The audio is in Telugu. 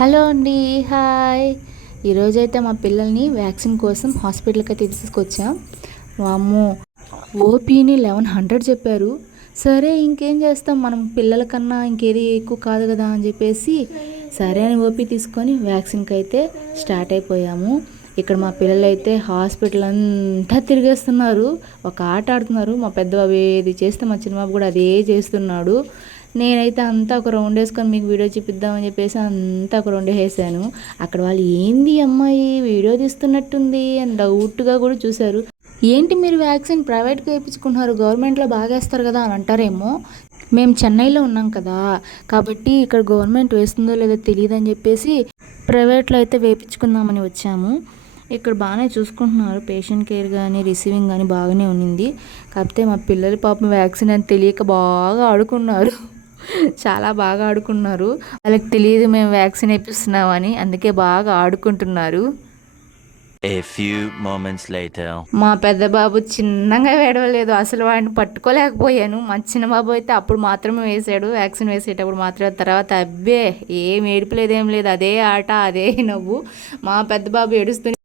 హలో అండి. హాయ్. ఈరోజైతే మా పిల్లల్ని వ్యాక్సిన్ కోసం హాస్పిటల్కి అయితే తీసుకొచ్చాం. వామ్మో, ఓపీని 1100 చెప్పారు. సరే ఇంకేం చేస్తాం, మనం పిల్లల కన్నా ఇంకేది ఎక్కువ కాదు కదా అని చెప్పేసి సరే అని ఓపీ తీసుకొని వ్యాక్సిన్కి అయితే స్టార్ట్ అయిపోయాము. ఇక్కడ మా పిల్లలు అయితే హాస్పిటల్ అంతా తిరిగేస్తున్నారు, ఒక ఆట ఆడుతున్నారు. మా పెద్దబాబు ఏది చేస్తే మా చిన్నబాబు కూడా అదే చేస్తున్నాడు. నేనైతే అంతా ఒక రౌండ్ వేసుకొని మీకు వీడియో చూపిద్దామని చెప్పేసి అంతా ఒక రౌండ్ వేసాను. అక్కడ వాళ్ళు ఏంది అమ్మాయి వీడియో తీస్తున్నట్టుంది అని డౌట్గా కూడా చూశారు. ఏంటి మీరు వ్యాక్సిన్ ప్రైవేట్గా వేయించుకుంటున్నారు, గవర్నమెంట్లో బాగా వేస్తారు కదా అని అంటారేమో. మేము చెన్నైలో ఉన్నాం కదా, కాబట్టి ఇక్కడ గవర్నమెంట్ వేస్తుందో లేదో తెలియదు అని చెప్పేసి ప్రైవేట్లో అయితే వేయించుకుందామని వచ్చాము. ఇక్కడ బాగానే చూసుకుంటున్నారు, పేషెంట్ కేర్ కానీ రిసీవింగ్ కానీ బాగానే ఉన్నింది. కాకపోతే మా పిల్లలు పాపం వ్యాక్సిన్ అని తెలియక బాగా ఆడుకున్నారు, చాలా బాగా ఆడుకున్నారు. వాళ్ళకి తెలియదు మేము వ్యాక్సిన్ వేపిస్తున్నామని, అందుకే బాగా ఆడుకుంటున్నారు. A few moments later. మా పెద్ద బాబు చిన్నగా వేడవలేదు, అసలు వాడిని పట్టుకోలేకపోయాను. మా చిన్న బాబు అయితే అప్పుడు మాత్రమే వేసాడు, వ్యాక్సిన్ వేసేటప్పుడు మాత్రమే. తర్వాత అబ్బే ఏం ఏడుపులేదు, ఏం లేదు, అదే ఆట అదే నవ్వు. మా పెద్ద బాబు ఏడుస్తూ